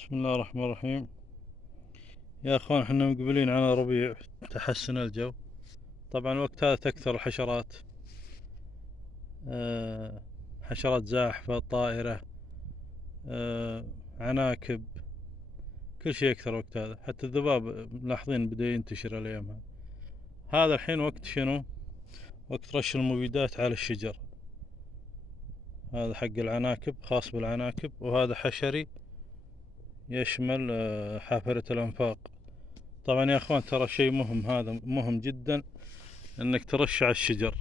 بسم الله الرحمن الرحيم. يا اخوان، احنا مقبلين على ربيع، تحسن الجو. طبعا الوقت هذا تكثر الحشرات، حشرات زاحفة، طائرة، عناكب، كل شيء يكثر وقت هذا. حتى الذباب ملاحظين بدأ ينتشر الايام هذا الحين وقت شنو؟ وقت رش المبيدات على الشجر. هذا حق العناكب، خاص بالعناكب، وهذا حشري يشمل حافرة الانفاق. طبعا يا اخوان، ترى شيء مهم، هذا مهم جدا انك ترش على الشجر.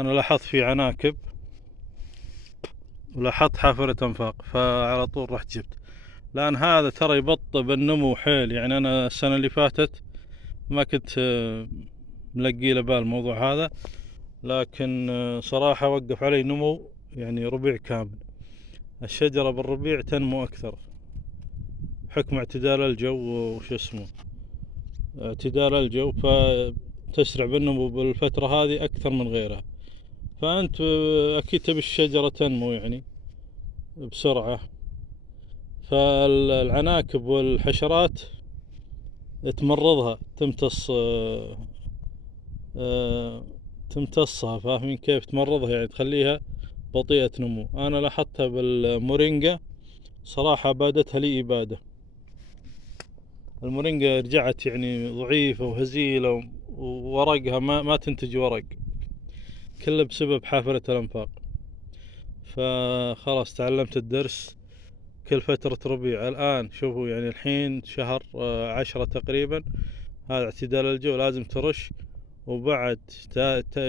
انا لاحظت في عناكب ولاحظت حافرة انفاق، فعلى طول رحت جبت، لان هذا ترى يبطئ بالنمو حيل. يعني انا السنة اللي فاتت ما كنت ملقي له بال الموضوع هذا، لكن صراحة وقف علي نمو، يعني ربيع كامل. الشجرة بالربيع تنمو اكثر بحكم اعتدال الجو، وش اسمه، اعتدال الجو، فتسرع بالنمو بالفترة هذه اكثر من غيرها. فأنت أكيد تبي الشجرة تنمو يعني بسرعة. فالعناكب والحشرات تمرضها، تمتصها، فاهمين كيف تمرضها؟ يعني تخليها بطيئة نمو. أنا لاحظتها بالمورينجا، صراحة أبادتها لي إبادة. المورينجا رجعت يعني ضعيفة وهزيلة، وورقها ما تنتج ورق، كله بسبب حافرة الأنفاق. فخلاص تعلمت الدرس. كل فترة ربيع الآن، شوفوا يعني الحين شهر 10 تقريبا، هذا اعتدال الجو، لازم ترش. وبعد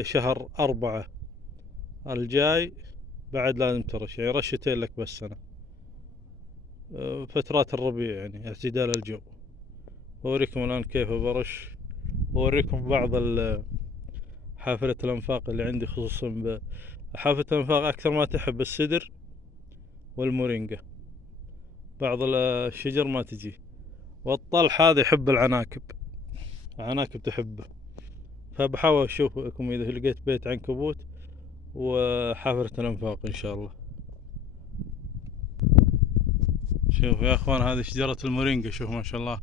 شهر 4 الجاي بعد لازم ترش، يعني رشتين لك بس أنا فترات الربيع، يعني اعتدال الجو. أوريكم الآن كيف برش، وأوريكم بعض حافلة الأنفاق اللي عندي، خصوصا حافلة الأنفاق أكثر ما تحب السدر والمورينجا. بعض الشجر ما تجي. والطلح هذا يحب العناكب تحبه. فبحاول اشوف لكم اذا لقيت بيت عنكبوت وحافرة الانفاق ان شاء الله. شوف يا اخوان، هذه شجرة المورينجا، شوف ما شاء الله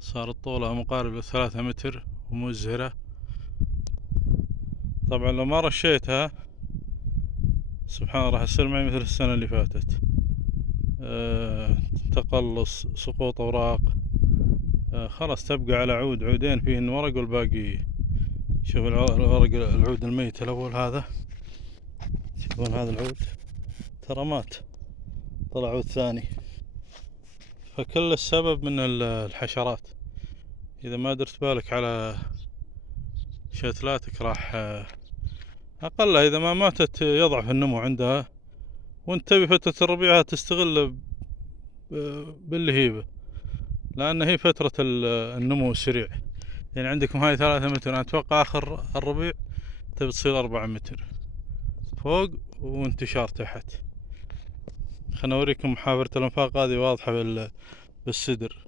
صارت طولها مقارب ل3 متر ومزهرة. طبعا لو ما رشيتها سبحان الله راح يصير معي مثل السنة اللي فاتت، تقلص، سقوط اوراق، خلاص تبقى على عود عودين فيهن ورق والباقي. شوف الورق، العود الميت الاول هذا، تشوفون هذا العود ترى مات، طلع عود ثاني. فكل السبب من الحشرات. اذا ما درت بالك على شتلاتك راح اقلها، اذا ما ماتت يضعف النمو عندها. وانت تبي فترة الربيع تستغل باللهيبة، لان هي فترة النمو السريع. يعني عندكم هاي 3 متر، انا اتوقع اخر الربيع تبي تصير 4 متر فوق وانتشار تحت. خلنا اوريكم حافرة الانفاق هذه واضحة بالسدر.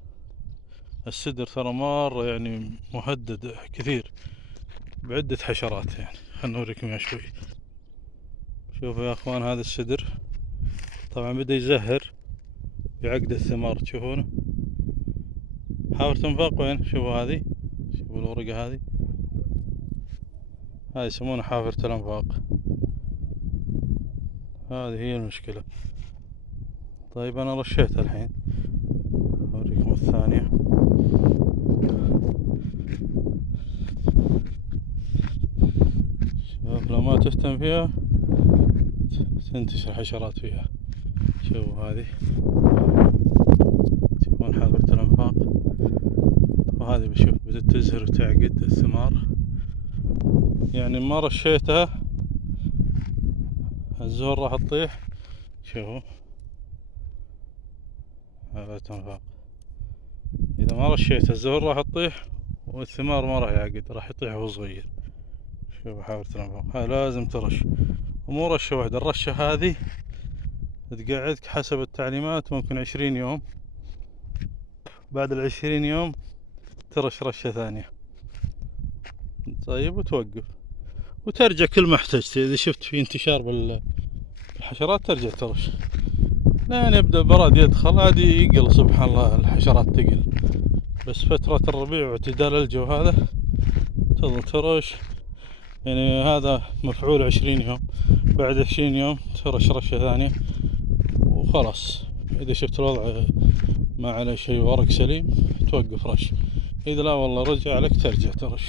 السدر ترى مرة يعني مهدد كثير بعدة حشرات. يعني خلنا نوريكم يا شوي. شوفوا يا اخوان، هذا السدر طبعا بدأ يزهر بعقد الثمار، تشوفونه. حافرة انفاق وين؟ شوفوا هذه، شوفوا الورقة هذه يسمونها حافرة الانفاق. هذه هي المشكلة. طيب انا رشيتها الحين، اوريكم الثانية. شوف لو ما تهتم فيها تنتشر حشرات فيها. شوفوا هذه، تشوفون حافرة الانفاق، وهذه بشوف بدأت تزهر وتعقد الثمار. يعني ما رشيتها الزهور راح تطيح. شوفوا حافرة الانفاق، اذا ما رشيت الزهور راح تطيح، والثمار ما راح يعقد، راح يطيح وهو صغير. شوفوا حافرة الانفاق هاي لازم ترش، ومو رشة واحدة. الرشة هذه تقعدك حسب التعليمات ممكن 20 يوم، بعد 20 يوم ترش رشة ثانية. طيب وتوقف وترجع كل ما احتجت. اذا شفت في انتشار بالحشرات ترجع ترش. لين يبدأ البراد يدخل عادي يقل، سبحان الله الحشرات تقل. بس فترة الربيع واعتدال الجو هذا تظل ترش، يعني هذا مفعول 20 يوم، بعد 20 يوم ترش رشة ثانية وخلاص. إذا شفت الوضع ما عليه شيء ورق سليم توقف رش، إذا لا والله رجع لك ترجع ترش.